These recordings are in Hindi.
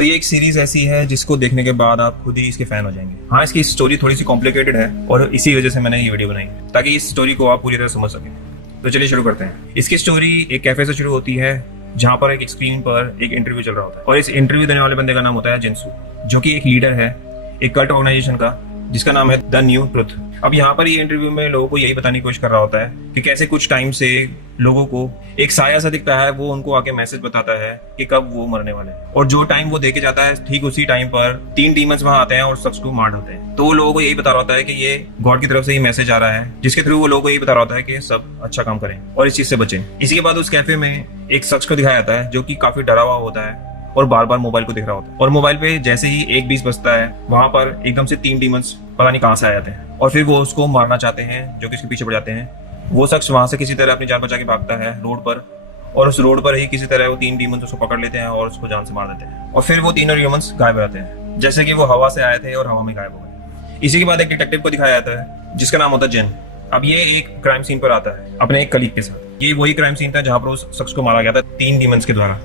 तो ये एक सीरीज ऐसी है जिसको देखने के बाद आप खुद ही इसके फैन हो जाएंगे। हाँ, इसकी स्टोरी थोड़ी सी कॉम्प्लिकेटेड है और इसी वजह से मैंने ये वीडियो बनाई ताकि इस स्टोरी को आप पूरी तरह समझ सकें। तो चलिए शुरू करते हैं। इसकी स्टोरी एक कैफे से शुरू होती है जहाँ पर एक स्क्रीन पर एक इंटरव्यू चल रहा होता है और इस इंटरव्यू देने वाले बंदे का नाम होता है जिनसू, जो कि एक लीडर है एक कल्ट ऑर्गेनाइजेशन का जिसका नाम है द न्यू ट्रुथ। अब यहाँ पर ये इंटरव्यू में लोगों को यही बताने की कोशिश कर रहा होता है कि कैसे कुछ टाइम से लोगों को एक साया सा दिखता है, वो उनको आके मैसेज बताता है कि कब वो मरने वाले हैं। और जो टाइम वो देके जाता है ठीक उसी टाइम पर 3 डीमंस वहां आते हैं और शख्स को मार डालते हैं। तो वो लोगों को यही बता रहा होता है कि ये गॉड की तरफ से ही मैसेज आ रहा है जिसके थ्रू वो लोगों को यही बता रहा होता है कि सब अच्छा काम करें और इस चीज से बचें। इसी के बाद उस कैफे में एक शख्स को दिखाया जाता है जो कि काफी डरा हुआ होता है और बार बार मोबाइल को देख रहा होता है। और मोबाइल पे जैसे ही 1:20 बजता है वहां पर एकदम से 3 डीमंस पता नहीं कहां से आ जाते हैं और फिर वो उसको मारना चाहते हैं, जो कि उसके पीछे पड़ जाते हैं। वो शख्स वहां से किसी तरह अपनी जान बचा के भागता है रोड पर और उस रोड पर ही किसी तरह वो 3 डीमंस उसको पकड़ लेते हैं और उसको जान से मार देते हैं। और फिर वो तीनों डीमंस गायब हो जाते हैं जैसे कि वो हवा से आए थे और हवा में गायब हो गए। इसी के बाद एक डिटेक्टिव को दिखाया जाता है जिसका नाम होता है जिन। अब ये एक क्राइम सीन पर आता है अपने एक कलीग के साथ। ये वही क्राइम सीन था जहां पर उस शख्स को मारा गया था 3 डीमंस के द्वारा।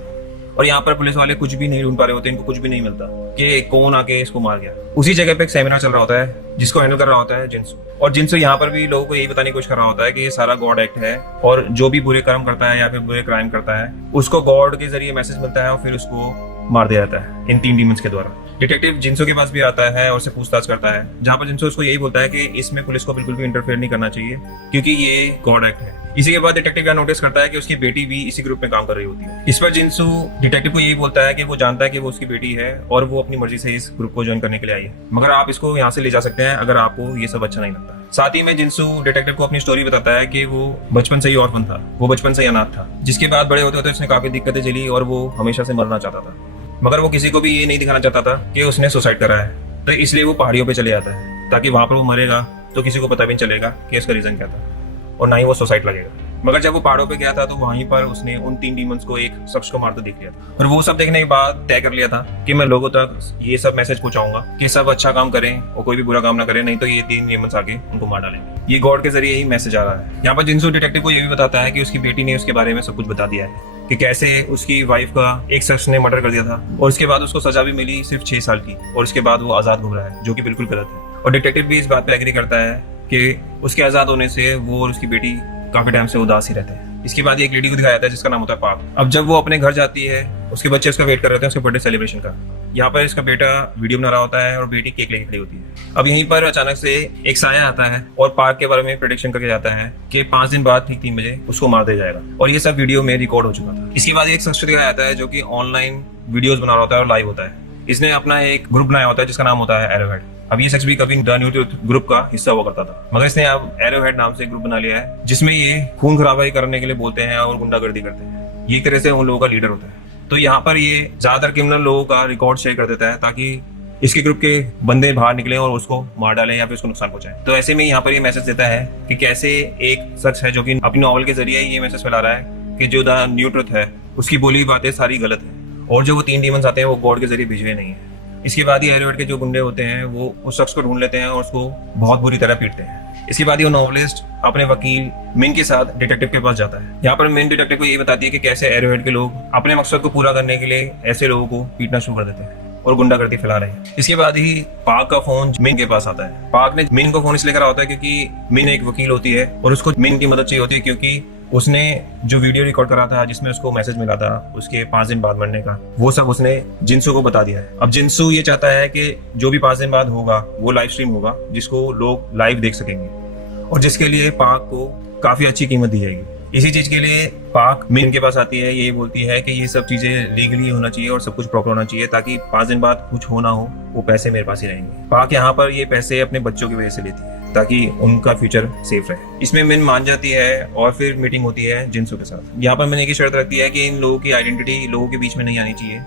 और यहाँ पर पुलिस वाले कुछ भी नहीं ढूंढ पा रहे होते, इनको कुछ भी नहीं मिलता कि कौन आके इसको मार गया। उसी जगह पे एक सेमिनार चल रहा होता है जिसको हैंडल कर रहा होता है जिनसू। और जिनसू यहाँ पर भी लोगों को यही बताने की कोशिश कर रहा होता है कि ये सारा गॉड एक्ट है और जो भी बुरे कर्म करता है या फिर बुरे क्राइम करता है उसको गॉड के जरिए मैसेज मिलता है और फिर उसको मार दिया जाता है इन 3 डीमंस के द्वारा। डिटेक्टिव जिनसू के पास भी आता है और उससे पूछताछ करता है जहाँ पर जिनसू उसको यही बोलता है कि इसमें पुलिस को बिल्कुल भी इंटरफेयर नहीं करना चाहिए क्योंकि ये गॉड एक्ट है। इसी के बाद डिटेक्टिव नोटिस करता है कि उसकी बेटी भी इसी ग्रुप में काम कर रही होती है। इस पर जिनसू डिटेक्टिव को यही बोलता है कि वो जानता है कि वो उसकी बेटी है और वो अपनी मर्जी से इस ग्रुप को ज्वाइन करने के लिए आई है, मगर आप इसको यहाँ से ले जा सकते हैं अगर आपको ये सब अच्छा नहीं लगता। साथ ही में जिनसू डिटेक्टिव को अपनी स्टोरी बताता है कि वो बचपन से ही ऑर्फन था, वो बचपन से ही अनाथ था, जिसके बाद बड़े होते होते उसने काफी दिक्कतें झेली और वो हमेशा से मरना चाहता था, मगर वो किसी को भी ये नहीं दिखाना चाहता था कि उसने सुसाइड करा है। तो इसलिए वो पहाड़ियों पे चले जाता है ताकि वहां पर वो मरेगा तो किसी को पता भी नहीं चलेगा कि इसका रीजन क्या था और ना ही वो सुसाइड लगेगा। मगर जब वो पहाड़ों पे गया था तो वहीं पर उसने उन 3 डीमंस को एक शख्स को मारते देख लिया था और वो सब देखने के बाद तय कर लिया था कि मैं लोगों तक ये सब मैसेज पहुंचाऊंगा कि सब अच्छा काम करें और कोई भी बुरा काम ना करें, नहीं तो ये 3 डीमंस आके उनको मार डालेंगे। ये गॉड के जरिए ही मैसेज आ रहा है। यहाँ पर जिनसू डिटेक्टिव को ये भी बताता है कि उसकी बेटी ने उसके बारे में सब कुछ बता दिया है कि कैसे उसकी वाइफ का एक शख्स ने मर्डर कर दिया था और उसके बाद उसको सजा भी मिली सिर्फ 6 साल की और उसके बाद वो आजाद घूम रहा है, जो कि बिल्कुल गलत है। और डिटेक्टिव भी इस बात पे एग्री करता है कि उसके आजाद होने से वो और उसकी बेटी काफी टाइम से उदास ही रहते हैं। इसके बाद एक लेडी को दिखाया जाता है जिसका नाम होता है पाक। अब जब वो अपने घर जाती है उसके बच्चे उसका वेट कर रहे थे उसके बर्थडे सेलिब्रेशन का। यहाँ पर इसका बेटा वीडियो बना रहा होता है और बेटी केक लेके खड़ी होती है। अब यहीं पर अचानक से एक साया आता है और पार्क के बारे में प्रेडिक्शन करके जाता है कि 5 दिन बाद ठीक 3 बजे उसको मार दिया जाएगा और ये सब वीडियो में रिकॉर्ड हो चुका था। इसके बाद एक शख्स दिखाया जाता है जो कि ऑनलाइन वीडियोस बना रहा होता है और लाइव होता है। इसने अपना एक ग्रुप बनाया होता है जिसका नाम होता है एरोहेड। अब ये शख्स भी कभी द न्यू ट्रुथ ग्रुप का हिस्सा हुआ करता था, मगर इसने अब एरोहेड नाम से एक ग्रुप बना लिया है जिसमें ये खून खराबाई करने के लिए बोलते हैं और गुंडागर्दी करते हैं। ये एक तरह से उन लोगों का लीडर होता है। तो यहाँ पर ये ज्यादातर क्रिमिनल लोगों का रिकॉर्ड शेयर कर देता है ताकि इसके ग्रुप के बंदे बाहर निकले और उसको मार डालें या फिर उसको नुकसान पहुंचाएं। तो ऐसे में यहाँ पर ये मैसेज देता है कि कैसे एक शख्स है जो कि अपनी नॉवल के जरिए ये मैसेज फैला रहा है कि जो द न्यू ट्रुथ है उसकी बोली बातें सारी गलत है और जो वो 3 डीमंस आते हैं वो गॉड के जरिए भेजे नहीं है। इसके बाद ही एरोहेड के जो गुंडे होते हैं वो उस शख्स को ढूंढ लेते हैं और उसको बहुत बुरी तरह पीटते हैं। इसके बाद ये नॉवलिस्ट अपने वकील मिन के साथ डिटेक्टिव के पास जाता है। यहाँ पर मिन डिटेक्टिव को ये बताती है कि कैसे एरोहेड के लोग अपने मकसद को पूरा करने के लिए ऐसे लोगों को पीटना शुरू कर देते हैं और गुंडागर्दी फैला रहे हैं। इसके बाद ही पाक का फोन मिन के पास आता है। पाक ने मिन को फोन इसलिए करा होता है क्योंकि मिन एक वकील होती है और उसको मिन की मदद चाहिए होती है क्योंकि उसने जो वीडियो रिकॉर्ड करा था जिसमें उसको मैसेज मिला था उसके 5 दिन बाद मरने का, वो सब उसने जिनसू को बता दिया है। अब जिनसू ये चाहता है कि जो भी 5 दिन बाद होगा वो लाइव स्ट्रीम होगा जिसको लोग लाइव देख सकेंगे और जिसके लिए पाक को काफी अच्छी कीमत दी जाएगी। इसी चीज के लिए पाक मिन के पास आती है, ये बोलती है कि ये सब चीजें लीगली होना चाहिए और सब कुछ प्रॉपर होना चाहिए ताकि 5 दिन बाद कुछ हो ना हो वो पैसे मेरे पास ही रहेंगे। पाक यहाँ पर ये पैसे अपने बच्चों की वजह से लेती है ताकि उनका फ्यूचर सेफ रहे। इसमें मिन मान जाती है और फिर मीटिंग होती है जिनसू के साथ। यहाँ पर मैंने एक शर्त रखती है कि इन लोगों की आइडेंटिटी लोगों के बीच में नहीं आनी चाहिए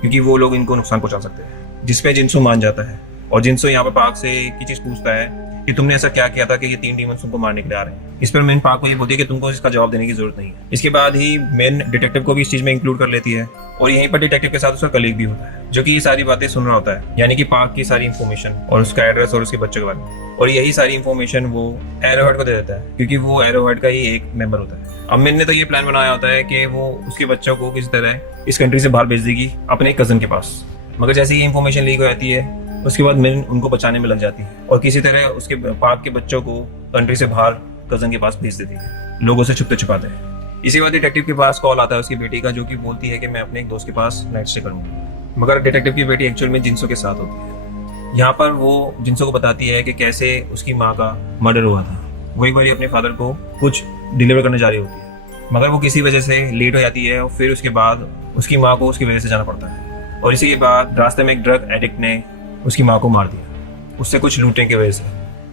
क्योंकि वो लोग इनको नुकसान पहुंचा सकते हैं, जिसपे जिनसू मान जाता है। और जिनसू यहाँ पर पाक से एक ही चीज पूछता है कि तुमने ऐसा क्या किया था कि ये 3 डीमंस तुमको मारने के लिए आ रहे हैं। इस पर मेन पाक को ये बोलती है कि तुमको इसका जवाब देने की जरूरत नहीं है। इसके बाद ही मेन डिटेक्टिव को भी इस चीज में इंक्लूड कर लेती है और यहीं पर डिटेक्टिव के साथ उसका कलीग भी होता है जो कि ये सारी बातें सुन रहा होता है, यानी कि पाक की सारी इन्फॉर्मेशन और उसका एड्रेस और उसके बच्चों के बारे में। और यही सारी इन्फॉर्मेशन वो एरोहेड को दे देता है क्योंकि वो एरोहेड का ही एक मेंबर होता है। अब मेन ने तो ये प्लान बनाया होता है कि वो उसके बच्चों को किसी तरह इस कंट्री से बाहर भेज देगी अपने कजन के पास मगर जैसे ही इन्फॉर्मेशन लीक हो जाती है उसके बाद मिन उनको बचाने में लग जाती है और किसी तरह उसके पाक के बच्चों को कंट्री से बाहर कजन के पास भेज देती है, लोगों से छुपते छुपाते हैं। इसी बात डिटेक्टिव के पास कॉल आता है उसकी बेटी का, जो कि बोलती है कि मैं अपने एक दोस्त के पास नाइट स्टे करूंगी। मगर डिटेक्टिव की बेटी एक्चुअल में जिंसू के साथ होती है। यहाँ पर वो जिंसू को बताती है कि कैसे उसकी माँ का मर्डर हुआ था। वो एक बार अपने फादर को कुछ डिलीवर करने जा रही होती है, मगर वो किसी वजह से लेट हो जाती है और फिर उसके बाद उसकी माँ को उसकी वजह से जाना पड़ता है। और इसी के बाद रास्ते में एक ड्रग एडिक्ट ने उसकी माँ को मार दिया, उससे कुछ लूटने की वजह से,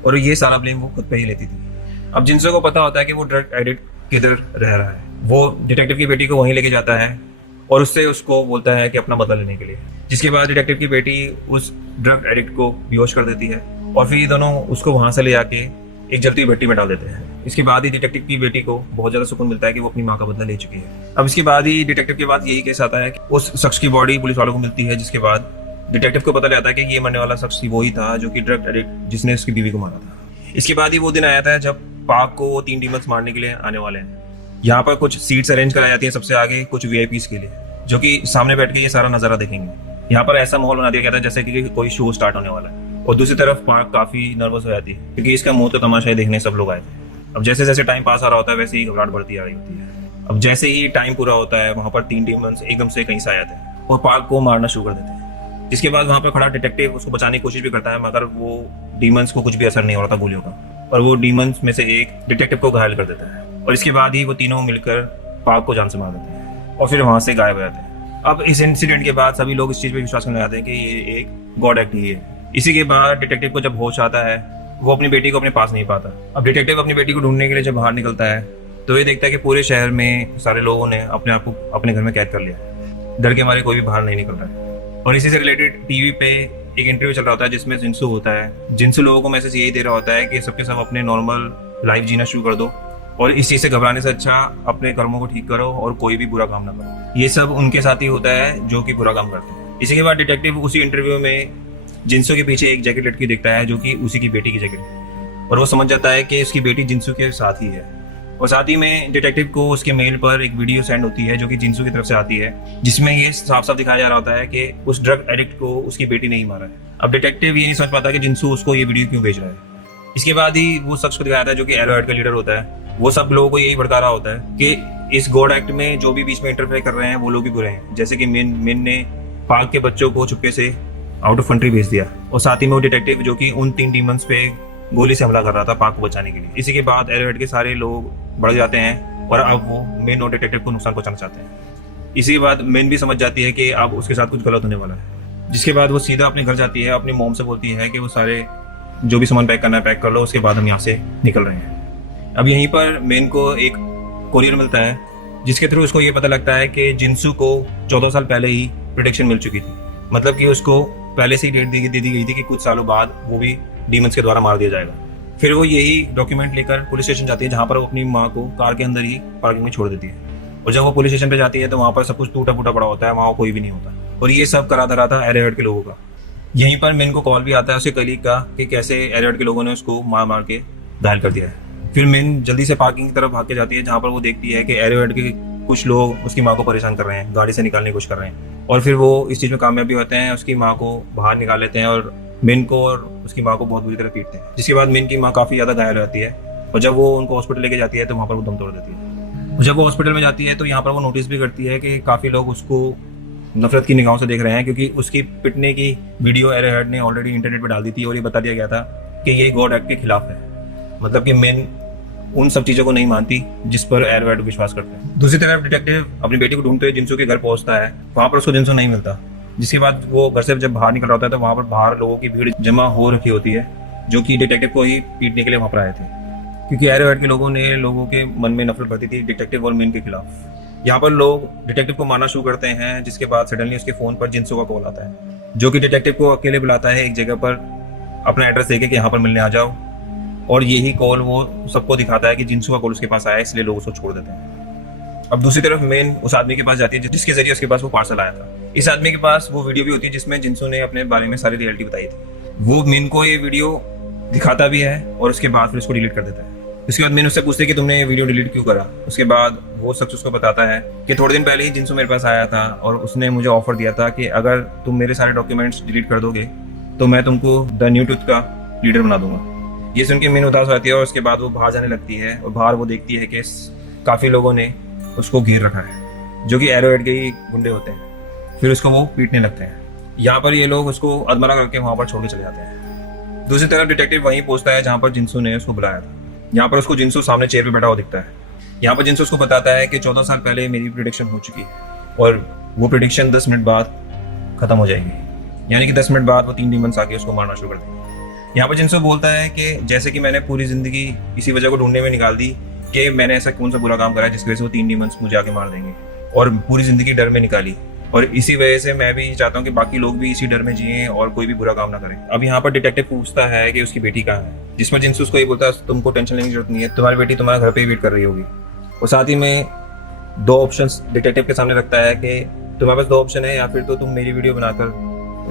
और ये सारा ब्लेम वो खुद पे ही लेती थी। अब जिंसू को पता होता है कि वो ड्रग एडिक्ट किधर रह रहा है। वो डिटेक्टिव की बेटी को वहीं लेके जाता है और उससे उसको बोलता है कि अपना बदला लेने के लिए, जिसके बाद डिटेक्टिव की बेटी उस ड्रग एडिक्ट को बेहोश कर देती है और फिर दोनों उसको वहां से ले आके एक जलती हुई भट्टी में डाल देते हैं। इसके बाद ही डिटेक्टिव की बेटी को बहुत ज्यादा सुकून मिलता है कि वो अपनी माँ का बदला ले चुकी है। अब इसके बाद ही डिटेक्टिव के बाद यही केस आता है कि उस शख्स की बॉडी पुलिस वालों को मिलती है, जिसके बाद डिटेक्टिव को पता चलता है कि ये मरने वाला शख्स वही था जो कि ड्रग एडिक्ट जिसने उसकी बीवी को मारा था। इसके बाद ही वो दिन आया था जब पाक को 3 डीमंस मारने के लिए आने वाले हैं। यहाँ पर कुछ सीट्स अरेंज कराई जाती है सबसे आगे कुछ वीआईपीज के लिए, जो कि सामने बैठ के ये सारा नजारा देखेंगे। यहाँ पर ऐसा माहौल बना दिया गया था जैसे कि कोई शो स्टार्ट होने वाला है। और दूसरी तरफ पाक काफी नर्वस हो जाती है क्योंकि इसका मौत का तमाशा देखने सब लोग आए थे। अब जैसे जैसे टाइम पास आ रहा होता है वैसे ही घबराहट बढ़ती आ रही होती है। अब जैसे ही टाइम पूरा होता है वहां पर 3 डीमंस एकदम से कहीं से आ जाते हैं और पाक को मारना शुरू कर देते हैं। जिसके बाद वहां पर खड़ा डिटेक्टिव उसको बचाने की कोशिश भी करता है, मगर वो डीमंस को कुछ भी असर नहीं हो रहा था गोलियों का, और वो डीमंस में से एक डिटेक्टिव को घायल कर देता है। और इसके बाद ही वो तीनों मिलकर पाक को जान से मार देते हैं और फिर वहां से गायब हो जाते हैं। अब इस इंसिडेंट के बाद सभी लोग इस चीज पे विश्वास करने लगते हैं कि ये एक गॉड एक्ट ही है। इसी के बाद डिटेक्टिव को जब होश आता है वो अपनी बेटी को अपने पास नहीं पाता। अब डिटेक्टिव अपनी बेटी को ढूंढने के लिए जब बाहर निकलता है तो ये देखता है कि पूरे शहर में सारे लोगों ने अपने आप को अपने घर में कैद कर लिया है, डर के मारे कोई भी बाहर नहीं निकल रहा है। और इसी से रिलेटेड टीवी पे एक इंटरव्यू चल रहा होता है जिसमें जिंसू होता है। जिंसू लोगों को मैसेज यही दे रहा होता है कि सबके सब अपने नॉर्मल लाइफ जीना शुरू कर दो और इस चीज से घबराने से अच्छा अपने कर्मों को ठीक करो और कोई भी बुरा काम ना करो। ये सब उनके साथ ही होता है जो कि बुरा काम करते हैं। इसी के बाद डिटेक्टिव उसी इंटरव्यू में जिंसू के पीछे एक जैकेट लटकी देखता है जो कि उसी की बेटी की जैकेट है और वो समझ जाता है कि उसकी बेटी जिंसू के साथ ही है। और साथ ही में डिटेक्टिव को उसके मेल पर एक वीडियो सेंड होती है जो कि जिंसू की तरफ से आती है, जिसमें ये साफ साफ दिखाया जा रहा होता है कि उस ड्रग एडिक्ट को उसकी बेटी ने ही मारा है। अब डिटेक्टिव ये नहीं समझ पाता कि जिंसू उसको ये वीडियो क्यों भेज रहा है। इसके बाद ही वो शख्स को दिखाया था जो कि एरोहेड का लीडर होता है। वो सब लोगों को यही भड़का रहा होता है कि इस गॉड एक्ट में जो भी बीच में इंटरफेयर कर रहे हैं वो लोग भी बुरे हैं, जैसे कि मिन ने पाक के बच्चों को चुपके से आउट ऑफ कंट्री भेज दिया। और साथ ही में वो डिटेक्टिव जो कि उन 3 डीमंस पे गोली से हमला कर रहा था पाक को बचाने के लिए। इसी के बाद एरोहेड के सारे लोग बढ़ जाते हैं और अब वो मेन और डिटेक्टिव को नुकसान पहुंचाना चाहते हैं। इसी के बाद मेन भी समझ जाती है कि अब उसके साथ कुछ गलत होने वाला है, जिसके बाद वो सीधा अपने घर जाती है, अपनी मॉम से बोलती है कि वो सारे जो भी सामान पैक करना है पैक कर लो, उसके बाद हम यहाँ से निकल रहे हैं। अब यहीं पर मेन को एक कोरियर मिलता है जिसके थ्रू उसको ये पता लगता है कि जिंसू को 14 साल पहले ही प्रेडिक्शन मिल चुकी थी, मतलब कि उसको पहले से ही डेट दे दी गई थी कि कुछ सालों बाद वो भी डीमंस के द्वारा मार दिया जाएगा। फिर वो यही डॉक्यूमेंट लेकर पुलिस स्टेशन जाती है जहाँ पर वो अपनी माँ को कार के अंदर ही पार्किंग में छोड़ देती है। और जब वो पुलिस स्टेशन पे जाती है तो वहाँ पर सब कुछ टूटा फूटा पड़ा होता है, वहाँ कोई भी नहीं होता। और ये सब करा धरा था एरोहेड के लोगों का। यहीं पर मेन को कॉल भी आता है उसके कलीग का कि कैसे एरोहेड के लोगों ने उसको मार मार के घायल कर दिया है। फिर मेन जल्दी से पार्किंग की तरफ भाग के जाती है जहाँ पर वो देखती है कि एरोहेड के कुछ लोग उसकी माँ को परेशान कर रहे हैं, गाड़ी से निकालने की कोशिश कर रहे हैं। और फिर वो इस चीज़ में कामयाब भी होते हैं, उसकी माँ को बाहर निकाल लेते हैं और मिन को और उसकी माँ को बहुत बुरी तरह पीटते हैं, जिसके बाद मिन की माँ काफ़ी ज़्यादा घायल हो जाती है। और जब वो उनको हॉस्पिटल लेके जाती है तो वहाँ पर वो दम तोड़ देती है। और जब वो हॉस्पिटल में जाती है तो यहाँ पर वो नोटिस भी करती है कि काफ़ी लोग उसको नफरत की निगाहों से देख रहे हैं, क्योंकि उसकी पिटने की वीडियो एरोहेड ने ऑलरेडी इंटरनेट पर डाल दी थी और ये बता दिया गया था कि ये गॉड एक्ट के खिलाफ है। मतलब कि मिन उन सब चीज़ों को नहीं मानती जिस पर एरोहेड विश्वास करते हैं। दूसरी तरफ डिटेक्टिव अपनी बेटी को ढूंढते हुए जिंसू के घर पहुंचता है, वहाँ पर उसको जिंसू नहीं मिलता। जिसके बाद वो घर से जब बाहर निकल रहा होता है तो वहाँ पर बाहर लोगों की भीड़ जमा हो रखी होती है जो कि डिटेक्टिव को ही पीटने के लिए वहाँ पर आए थे, क्योंकि एरोहेड के लोगों ने लोगों के मन में नफरत भरती थी डिटेक्टिव और मिन के खिलाफ। यहाँ पर लोग डिटेक्टिव को मारना शुरू करते हैं, जिसके बाद सडनली उसके फोन पर जिंसू का कॉल आता है जो कि डिटेक्टिव को अकेले बुलाता है एक जगह पर, अपना एड्रेस देके कि यहाँ पर मिलने आ जाओ। और यही कॉल वो सबको दिखाता है कि जिंसू का कॉल उसके पास आया, इसलिए लोग उसको छोड़ देते हैं। अब दूसरी तरफ मेन उस आदमी के पास जाती है जिसके जरिए उसके पास वो पार्सल आया था। इस आदमी के पास वो वीडियो भी होती है जिसमें जिंसू ने अपने बारे में सारी रियलिटी बताई थी। वो मेन को ये वीडियो दिखाता भी है और उसके बाद फिर उसको डिलीट कर देता है। उसके बाद मैंने उससे पूछते कि तुमने ये वीडियो डिलीट क्यों करा। उसके बाद वो शख्स उसको बताता है कि थोड़े दिन पहले ही जिनसू मेरे पास आया था और उसने मुझे ऑफर दिया था कि अगर तुम मेरे सारे डॉक्यूमेंट्स डिलीट कर दोगे तो मैं तुमको द न्यू ट्रुथ का लीडर बना दूंगा। ये सुन के मीन उदास रहती है और उसके बाद वो बाहर जाने लगती है और बाहर वो देखती है कि काफ़ी लोगों ने उसको घेर रखा है, जो कि एरोहेड के ही गुंडे होते हैं। फिर उसको वो पीटने लगते हैं। यहाँ पर ये लोग उसको अधमरा करके वहाँ पर छोड़ के चले जाते हैं। दूसरी तरफ डिटेक्टिव वहीं पहुंचता है जहाँ पर जिनसू ने उसको बुलाया था। यहाँ पर उसको जिनसू सामने चेयर पे बैठा हुआ दिखता है। यहाँ पर जिनसू उसको बताता है कि 14 साल पहले मेरी प्रेडिक्शन हो चुकी है और वो प्रेडिक्शन 10 मिनट बाद खत्म हो जाएगी, यानी कि 10 मिनट बाद वो 3 डीमंस आके उसको मारना शुरू कर देंगे। यहाँ पर जिनसू बोलता है कि जैसे कि मैंने पूरी जिंदगी इसी वजह को ढूंढने में निकाल दी कि मैंने ऐसा कौन सा बुरा काम करा है जिसकी वजह से वो 3 डीमंस मुझे आके मार देंगे, और पूरी जिंदगी डर में निकाली, और इसी वजह से मैं भी चाहता हूँ कि बाकी लोग भी इसी डर में जिए और कोई भी बुरा काम ना करे। अब यहाँ पर डिटेक्टिव पूछता है कि उसकी बेटी कहाँ है, जिसमें जिनसू उसको ये बोलता है तुमको टेंशन लेने की जरूरत नहीं है, तुम्हारी बेटी तुम्हारे घर पे ही वेट कर रही होगी। और साथ ही में 2 ऑप्शंस डिटेक्टिव के सामने रखता है कि तुम्हारे पास 2 ऑप्शन है, या फिर तो तुम मेरी वीडियो बनाकर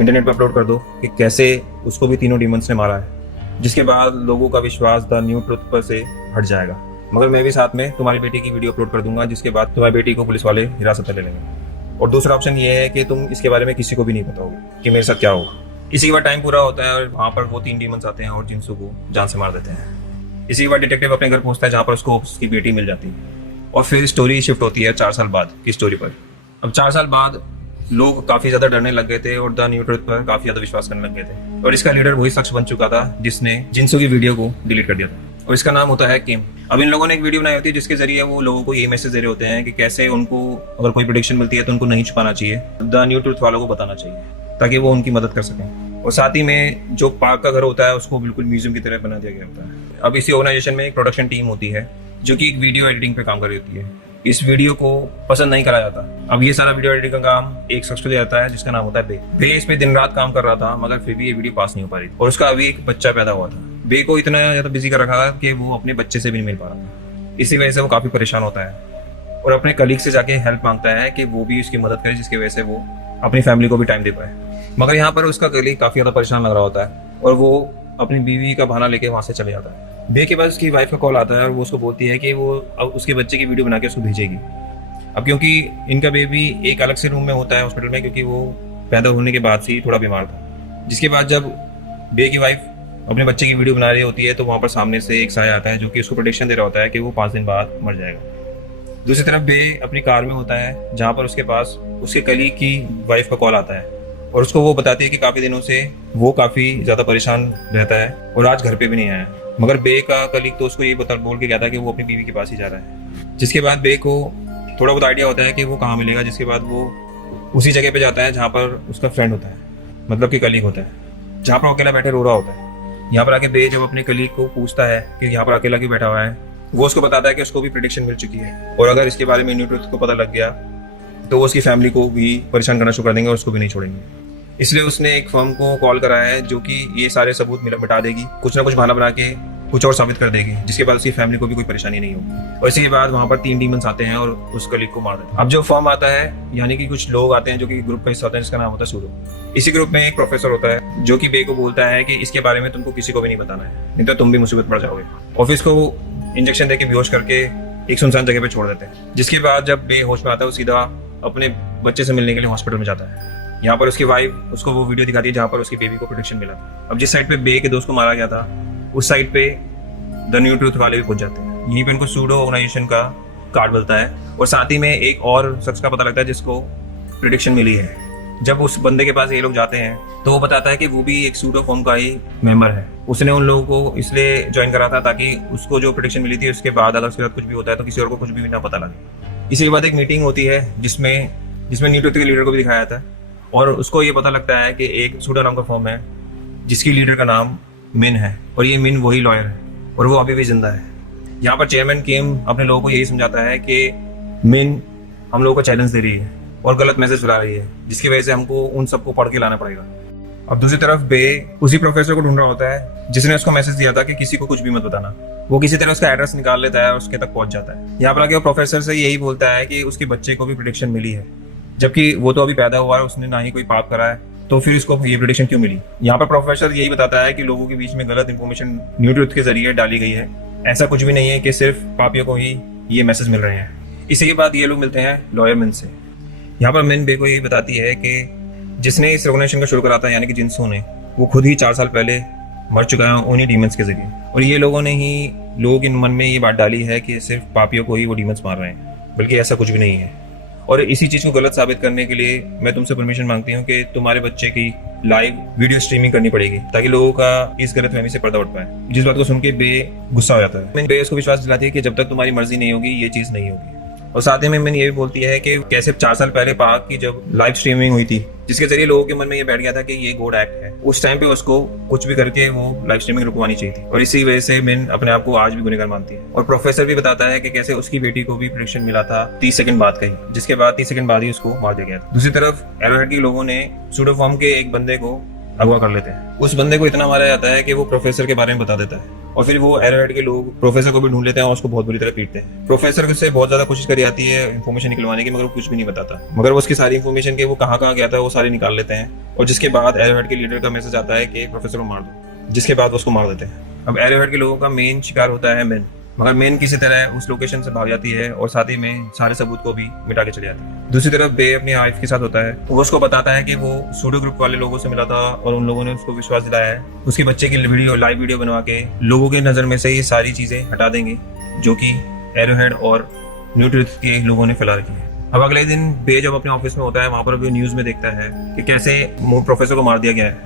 इंटरनेट पर अपलोड कर दो कि कैसे उसको भी तीनों डीमंस ने मारा है, जिसके बाद लोगों का विश्वास द न्यू ट्रुथ पर से हट जाएगा, मगर मैं भी साथ में तुम्हारी बेटी की वीडियो अपलोड कर दूंगा, जिसके बाद तुम्हारी बेटी को पुलिस वाले हिरासत में ले लेंगे। और दूसरा ऑप्शन ये है कि तुम इसके बारे में किसी को भी नहीं बताओगे कि मेरे साथ क्या होगा। इसी के बाद टाइम पूरा होता है और वहाँ पर वो 3 डीमंस आते हैं और जिनसू को जान से मार देते हैं। इसी के बाद डिटेक्टिव अपने घर पहुंचता है जहाँ पर उसको उसकी बेटी मिल जाती है, और फिर स्टोरी शिफ्ट होती है 4 साल बाद की स्टोरी पर। अब 4 साल बाद लोग काफी ज्यादा डरने लग गए थे और द न्यू ट्रुथ पर काफी ज्यादा विश्वास करने लग गए थे, और इसका लीडर वही शख्स बन चुका था जिसने जिनसू की वीडियो को डिलीट कर दिया था, और इसका नाम होता है किम। अब इन लोगों ने एक वीडियो बनाई होती है जिसके जरिए वो लोगों को ये मैसेज दे रहे होते हैं कि कैसे उनको अगर कोई प्रेडिक्शन मिलती है तो उनको नहीं छुपाना चाहिए, द न्यू ट्रुथ वालों को बताना चाहिए ताकि वो उनकी मदद कर सकें। और साथ ही में जो पार्क का घर होता है उसको बिल्कुल म्यूजियम की तरह बना दिया गया होता है। अब इसी ऑर्गेनाइजेशन में एक प्रोडक्शन टीम होती है जो कि एक वीडियो एडिटिंग पे काम कर रही होती है। इस वीडियो को पसंद नहीं करा जाता। अब ये सारा वीडियो एडिटिंग का काम एक शख्स को दिया जाता है जिसका नाम होता है बे। बे इस पे दिन रात काम कर रहा था, मगर फिर भी ये वीडियो पास नहीं हो पा रही, और उसका अभी एक बच्चा पैदा हुआ था। बे को इतना ज्यादा बिजी कर रखा था कि वो अपने बच्चे से भी नहीं मिल पा रहा था। इसी वजह से वो काफी परेशान होता है और अपने कलीग से जाके हेल्प मांगता है कि वो भी उसकी मदद करे, जिसकी वजह से वो अपनी फैमिली को भी टाइम दे पाए। मगर यहाँ पर उसका कलीग काफी ज्यादा परेशान लग रहा होता है और वो अपनी बीवी का बहाना लेके वहां से चले जाता है। बे के पास उसकी वाइफ का कॉल आता है और वो उसको बोलती है कि वो अब उसके बच्चे की वीडियो बना के उसको भेजेगी। अब क्योंकि इनका बेबी एक अलग से रूम में होता है हॉस्पिटल में, क्योंकि वो पैदा होने के बाद से ही थोड़ा बीमार था, जिसके बाद जब बे की वाइफ अपने बच्चे की वीडियो बना रही होती है तो वहाँ पर सामने से एक साया आता है जो कि उसको प्रेडिक्शन दे रहा होता है कि वो 5 दिन बाद मर जाएगा। दूसरी तरफ बे अपनी कार में होता है जहाँ पर उसके पास उसके कलीग की वाइफ का कॉल आता है और उसको वो बताती है कि काफ़ी दिनों से वो काफ़ी ज़्यादा परेशान रहता है और आज घर पे भी नहीं आया। मगर बे का कलीग तो उसको ये बोल के गया था कि वो अपनी बीवी के पास ही जा रहा है, जिसके बाद बे को थोड़ा बहुत आइडिया होता है कि वो कहाँ मिलेगा। जिसके बाद वो उसी जगह पे जाता है जहाँ पर उसका फ्रेंड होता है, मतलब कि कलीग होता है, जहाँ पर अकेला बैठे रो रहा होता है। यहाँ पर आके बे जब अपने कलीग को पूछता है कि यहाँ पर अकेला क्यों बैठा हुआ है, वो उसको बताता है कि उसको भी प्रेडिक्शन मिल चुकी है और अगर इसके बारे में न्यू ट्रुथ को पता लग गया तो वो उसकी फैमिली को भी परेशान करना शुरू कर देंगे और उसको भी नहीं छोड़ेंगे। इसलिए उसने एक फर्म को कॉल कराया है जो कि ये सारे सबूत मिटा देगी, कुछ ना कुछ बहाना बना के कुछ और साबित कर देगी, जिसके बाद उसकी फैमिली को भी कोई परेशानी नहीं होगी। और इसी के बाद वहाँ पर 3 डीमंस आते हैं और उस कलीग को मार देते हैं। अब जो फर्म आता है, यानी कि कुछ लोग आते हैं जो कि ग्रुप का हिस्सा होता है जिसका नाम होता है सूडो। इसी ग्रुप में एक प्रोफेसर होता है जो कि बे को बोलता है कि इसके बारे में तुमको किसी को भी नहीं बताना है, नहीं तो तुम भी मुसीबत पड़ जाओगे। ऑफिस को इंजेक्शन देके बेहोश करके एक सुनसान जगह पे छोड़ देते हैं, जिसके बाद जब बे होश में आता है वो सीधा अपने बच्चे से मिलने के लिए हॉस्पिटल में जाता है। यहाँ पर उसकी वाइफ उसको वो वीडियो दिखाती है जहाँ पर उसकी बेबी को प्रेडिक्शन मिला था। अब जिस साइड पे बे के दोस्त को मारा गया था उस साइड पे द न्यू ट्रुथ वाले भी पहुंच जाते हैं। यहीं पे इनको सूडो ऑर्गेनाइजेशन का कार्ड मिलता है और साथ ही में एक और शख्स का पता लगता है जिसको प्रेडिक्शन मिली है। जब उस बंदे के पास ये लोग जाते हैं तो वो बताता है कि वो भी एक सूडो फॉर्म का ही मेंबर है। उसने उन लोगों को इसलिए ज्वाइन करा था ताकि उसको जो प्रेडिक्शन मिली थी उसके बाद अगर उसके साथ कुछ भी होता है तो किसी और को कुछ भी ना पता लगे। इसी के बाद एक मीटिंग होती है जिसमें न्यू ट्रुथ के लीडर को भी दिखाया जाता है और उसको ये पता लगता है कि एक सूडो नाम का फॉर्म है जिसकी लीडर का नाम मिन है और ये मिन वही लॉयर है और वो अभी भी जिंदा है। यहाँ पर चेयरमैन किम अपने लोगों को यही समझाता है कि मिन हम लोगों को चैलेंज दे रही है और गलत मैसेज फैला रही है, जिसकी वजह से हमको उन सबको पढ़ के लाना पड़ेगा। अब दूसरी तरफ बे उसी प्रोफेसर को ढूंढ रहा होता है जिसने उसको मैसेज दिया था कि किसी को कुछ भी मत बताना। वो किसी तरह उसका एड्रेस निकाल लेता है और उसके तक पहुंच जाता है। यहाँ पर आके वो प्रोफेसर से यही बोलता है कि उसके बच्चे को भी प्रेडिक्शन मिली है, जबकि वो तो अभी पैदा हुआ है, उसने ना ही कोई पाप करा है, तो फिर इसको ये प्रेडिक्शन क्यों मिली। यहाँ पर प्रोफेसर यही बताता है कि लोगों के बीच में गलत इंफॉर्मेशन न्यू ट्रुथ के जरिए डाली गई है ऐसा कुछ भी नहीं है कि सिर्फ पापियों को ही ये मैसेज मिल रहे हैं। इसी के बाद ये लोग मिलते हैं लॉयर मिन से। यहाँ पर मिन बे को ये बताती है कि जिसने इस ऑर्गेनाइजेशन का शुरू करा था यानी कि जिनसू ने, वो खुद ही 4 साल पहले मर चुका है उन्हीं डीमंस के जरिए। और ये लोगों ने ही लोग इन मन में ये बात डाली है कि सिर्फ पापियों को ही वो डीमंस मार रहे हैं, बल्कि ऐसा कुछ भी नहीं है। और इसी चीज़ को गलत साबित करने के लिए मैं तुमसे परमिशन मांगती हूँ कि तुम्हारे बच्चे की लाइव वीडियो स्ट्रीमिंग करनी पड़ेगी, ताकि लोगों का इस गलतफहमी से पर्दा उठ पाए। जिस बात को सुन के बे गुस्सा हो जाता है। मैं बे उसको विश्वास दिलाती है कि जब तक तुम्हारी मर्जी नहीं होगी ये चीज़ नहीं होगी। और साथ ही में मैंने ये भी बोलती है कि कैसे 4 साल पहले पाक की जब लाइव स्ट्रीमिंग हुई थी, जिसके जरिए लोगों के मन में ये बैठ गया था कि ये गॉड एक्ट है, उस टाइम पे उसको कुछ भी करके वो लाइव स्ट्रीमिंग रुकवानी चाहिए थी। और इसी वजह से मैन अपने आप को आज भी गुनहगार मानती है। और प्रोफेसर भी बताता है कि कैसे उसकी बेटी को भी प्रेडिक्शन मिला था 30 सेकंड बाद का ही, जिसके बाद 30 सेकंड बाद ही उसको मार दिया गया था। दूसरी तरफ एरोहेड के लोगों ने सूडोफॉर्म के एक बंदे को अगवा कर लेते हैं। उस बंदे को इतना मारा जाता है कि वो प्रोफेसर के बारे में बता देता है। और फिर वो एरोहेड के लोग प्रोफेसर को भी ढूंढ लेते हैं और उसको बहुत बुरी तरह पीटते हैं। प्रोफेसर से बहुत ज्यादा कोशिश करी जाती है इन्फॉर्मेशन निकलवाने की, मगर वो कुछ भी नहीं बताता। मगर वो उसकी सारी इन्फॉर्मेशन के वो कहाँ गया था वो सारी निकाल लेते हैं। और जिसके बाद एरोहेड के लीडर का मैसेज आता है कि प्रोफेसर को मार दो, जिसके बाद उसको मार देते हैं। अब एरोहेड के लोगों का मेन शिकार होता है मेन, मगर मेन किसी तरह उस लोकेशन से भाग जाती है और साथ ही में सारे सबूत को भी मिटा के चले जाती है। दूसरी तरफ बे अपनी वाइफ के साथ होता है। वो उसको बताता है कि वो सूडो ग्रुप वाले लोगों से मिला था और उन लोगों ने उसको विश्वास दिलाया है उसके बच्चे की लाइव वीडियो बनवा के लोगों के नजर में से ये सारी चीजें हटा देंगे जो कि एरोहेड और न्यू ट्रुथ के लोगों ने फैला रखी है। अब अगले दिन बे जब अपने ऑफिस में होता है, वहां पर भी न्यूज में देखता है कि कैसे प्रोफेसर को मार दिया गया है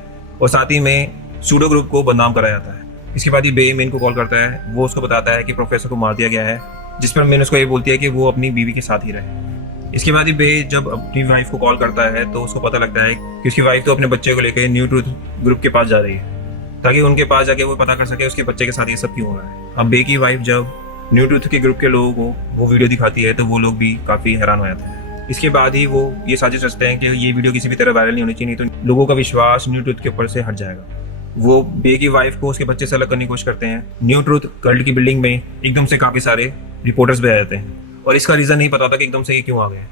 और साथ ही में सूडो ग्रुप को बदनाम कराया जाता है। इसके बाद ये बे मेन को कॉल करता है। वो उसको बताता है कि प्रोफेसर को मार दिया गया है, जिस पर मेन उसको ये बोलती है कि वो अपनी बीवी के साथ ही रहे। इसके बाद ये बे जब अपनी वाइफ को कॉल करता है तो उसको पता लगता है कि उसकी वाइफ तो अपने बच्चे को लेकर न्यू ट्रुथ ग्रुप के पास जा रही है, ताकि उनके पास जाके वो पता कर सके उसके बच्चे के साथ ये सब क्यों हो रहा है। अब बे की वाइफ जब न्यू ट्रुथ के ग्रुप के लोगों को वो वीडियो दिखाती है तो वो लोग भी काफी हैरान हो जाते हैं। इसके बाद ही वो ये साजिश रचते हैं कि ये वीडियो किसी भी तरह वायरल नहीं होनी चाहिए, नहीं तो लोगों का विश्वास न्यू ट्रुथ के ऊपर से हट जाएगा। वो बे की वाइफ को उसके बच्चे से अलग करने की कोशिश करते हैं। न्यू ट्रुथ कल्ट की बिल्डिंग में एकदम से काफी सारे रिपोर्टर्स भी आ जाते हैं और इसका रीजन नहीं पता था कि एकदम से ये क्यों आ गए।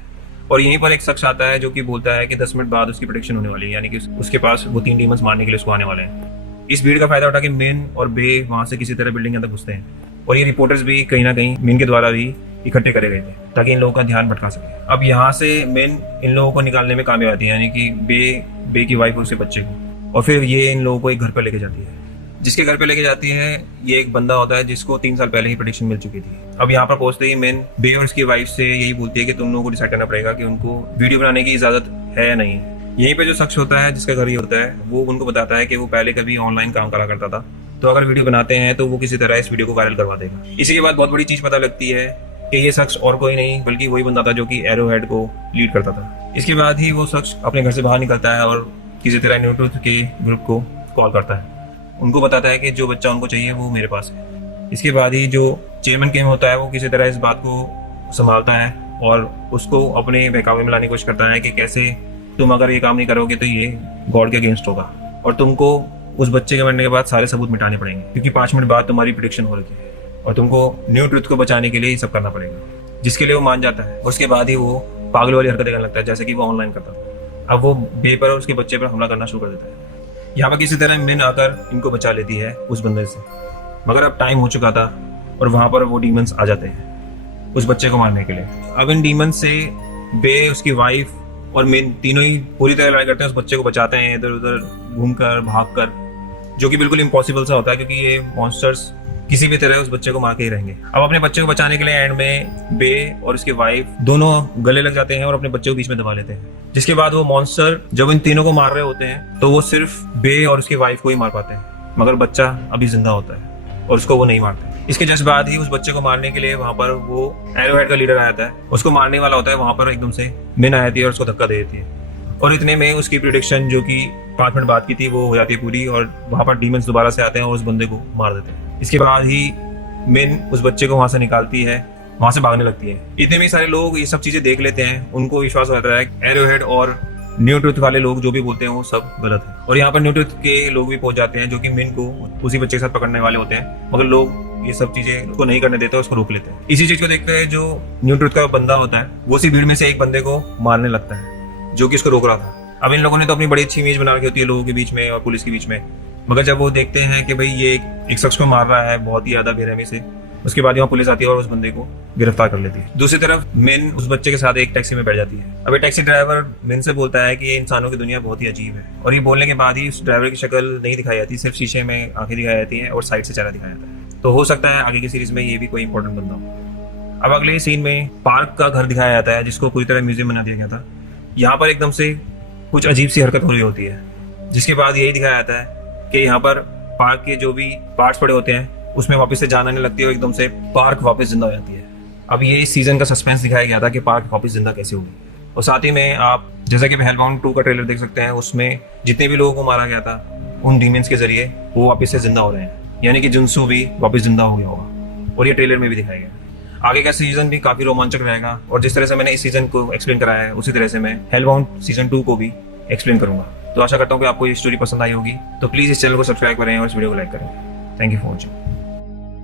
और यहीं पर एक शख्स आता है जो कि बोलता है कि 10 मिनट बाद उसकी प्रेडिक्शन होने वाली है, यानी कि उसके पास वो 3 डीमंस मारने के लिए उसको आने वाले हैं। इस भीड़ का फायदा उठा के मेन और बे वहां से किसी तरह बिल्डिंग के अंदर घुसते हैं और ये रिपोर्टर्स भी कहीं ना कहीं मेन के द्वारा भी इकट्ठे करे गए थे ताकि इन लोगों का ध्यान भटका सके। अब यहाँ से मेन इन लोगों को निकालने में कामयाब आती है, यानी कि बे की वाइफ और उसके बच्चे को। और फिर ये इन लोगों को एक घर पर लेके जाती है। जिसके घर पे लेके जाती है ये एक बंदा होता है जिसको 3 साल पहले ही प्रेडिक्शन मिल चुकी थी। अब यहाँ पर पहुंचते ही मेन बे और उसकी वाइफ से यही बोलती है कि तुम लोगों को डिसाइड करना पड़ेगा कि उनको वीडियो बनाने की इजाजत है या नहीं। यहीं पे जो शख्स होता है जिसका घर ये होता है वो उनको बताता है कि वो पहले कभी ऑनलाइन काम करा करता था, तो अगर वीडियो बनाते हैं तो वो किसी तरह इस वीडियो को वायरल करवा देगा। इसी के बाद बहुत बड़ी चीज पता लगती है कि ये शख्स और कोई नहीं बल्कि वही बंदा था जो कि एरोहेड को लीड करता था। इसके बाद ही वो शख्स अपने घर से बाहर निकलता है और किसी तरह न्यू ट्रुथ के ग्रुप को कॉल करता है। उनको बताता है कि जो बच्चा उनको चाहिए वो मेरे पास है। इसके बाद ही जो चेयरमैन केम होता है वो किसी तरह इस बात को संभालता है और उसको अपने बहकावे में लाने की कोशिश करता है कि कैसे तुम अगर ये काम नहीं करोगे तो ये गॉड के अगेंस्ट होगा और तुमको उस बच्चे के मरने के बाद सारे सबूत मिटाने पड़ेंगे, क्योंकि 5 मिनट बाद तुम्हारी प्रेडिक्शन हो रही है और तुमको न्यू ट्रुथ को बचाने के लिए ये सब करना पड़ेगा। जिसके लिए वो मान जाता है। उसके बाद ही वो पागल वाली हरकतें करने लगता है जैसे कि वो ऑनलाइन करता था। अब वो बे पर और उसके बच्चे पर हमला करना शुरू कर देता है। यहाँ पर किसी तरह मिन आकर इनको बचा लेती है उस बंदे से, मगर अब टाइम हो चुका था और वहां पर वो डीमंस आ जाते हैं उस बच्चे को मारने के लिए। अब इन डीमंस से बे, उसकी वाइफ और मिन तीनों ही पूरी तरह लड़ाई करते हैं, उस बच्चे को बचाते हैं इधर उधर घूमकर भागकर, जो कि बिल्कुल इम्पॉसिबल सा होता है क्योंकि ये मॉन्स्टर्स किसी भी तरह उस बच्चे को मार के ही रहेंगे। अब अपने बच्चे को बचाने के लिए एंड में बे और उसके वाइफ दोनों गले लग जाते हैं और अपने बच्चे को बीच में दबा लेते हैं। जिसके बाद वो मॉन्स्टर जब इन तीनों को मार रहे होते हैं तो वो सिर्फ बे और उसकी वाइफ को ही मार पाते हैं, मगर बच्चा अभी जिंदा होता है और उसको वो नहीं मारते। इसके जस्ट बाद ही उस बच्चे को मारने के लिए वहां पर वो एरोहेड का लीडर आ जाता है, उसको मारने वाला होता है। वहां पर एकदम से मिन आ जाती है और उसको धक्का दे देती है और इतने में उसकी प्रेडिक्शन जो कि 5 मिनट बाद की थी वो हो जाती है पूरी और वहां पर डीमंस दोबारा से आते हैं और उस बंदे को मार देते हैं। इसके बाद ही मिन उस बच्चे को वहां से निकालती है, वहां से भागने लगती है। इतने में सारे लोग ये सब चीजें देख लेते हैं, उनको विश्वास हो जाता है एरोहेड और न्यू ट्रुथ वाले लोग जो भी बोलते हैं वो सब गलत है। और यहाँ पर न्यू ट्रुथ के लोग भी पहुंच जाते हैं जो कि मिन को उसी बच्चे के साथ पकड़ने वाले होते हैं, मगर लोग ये सब चीजें उसको नहीं करने देते, उसको रोक लेते हैं। इसी चीज को देखते हैं जो न्यू ट्रुथ का बंदा होता है वो उसी भीड़ में से एक बंदे को मारने लगता है जो कि उसको रोक रहा था। अब इन लोगों ने तो अपनी बड़ी अच्छी इमेज बना रखी होती है लोगों के बीच में और पुलिस के बीच में, मगर जब वो देखते हैं कि भाई ये एक शख्स को मार रहा है बहुत ही ज्यादा बेरहमी से, उसके बाद यहाँ पुलिस आती है और उस बंदे को गिरफ्तार कर लेती है। दूसरी तरफ मिन उस बच्चे के साथ एक टैक्सी में बैठ जाती है। अब ये टैक्सी ड्राइवर मिन से बोलता है कि ये इंसानों की दुनिया बहुत ही अजीब है, और ये बोलने के बाद ही उस ड्राइवर की शक्ल नहीं दिखाई जाती, सिर्फ शीशे में आंखें दिखाई जाती है और साइड से चेहरा दिखाया जाता है। तो हो सकता है आगे की सीरीज में ये भी कोई इंपॉर्टेंट बंदा हो। अब अगले सीन में पार्क का घर दिखाया जाता है जिसको पूरी तरह म्यूजियम बना दिया गया था। यहाँ पर एकदम से कुछ अजीब सी हरकत हो रही होती है, जिसके बाद यही दिखाया जाता है कि यहाँ पर पार्क के जो भी पार्ट्स पड़े होते हैं उसमें वापस से जान आने लगती है और एकदम से पार्क वापस जिंदा हो जाती है। अब ये इस सीजन का सस्पेंस दिखाया गया था कि पार्क वापस जिंदा कैसे होगी। और साथ ही में आप जैसा कि हेलबाउंड 2 का ट्रेलर देख सकते हैं, उसमें जितने भी लोगों को मारा गया था उन डीमंस के जरिए वो वापस से जिंदा हो रहे हैं, यानी कि जुनसू भी वापस जिंदा हो गया होगा, और ये ट्रेलर में भी दिखाया गया। आगे का सीजन भी काफी रोमांचक रहेगा, और जिस तरह से मैंने इस सीजन को एक्सप्लेन कराया है उसी तरह से मैं हेलबाउंड सीजन 2 को भी एक्सप्लेन करूंगा। तो आशा करता हूँ कि आपको ये स्टोरी पसंद आई होगी। तो प्लीज इस चैनल को सब्सक्राइब करें और इस वीडियो को लाइक करें। Thank you for watching.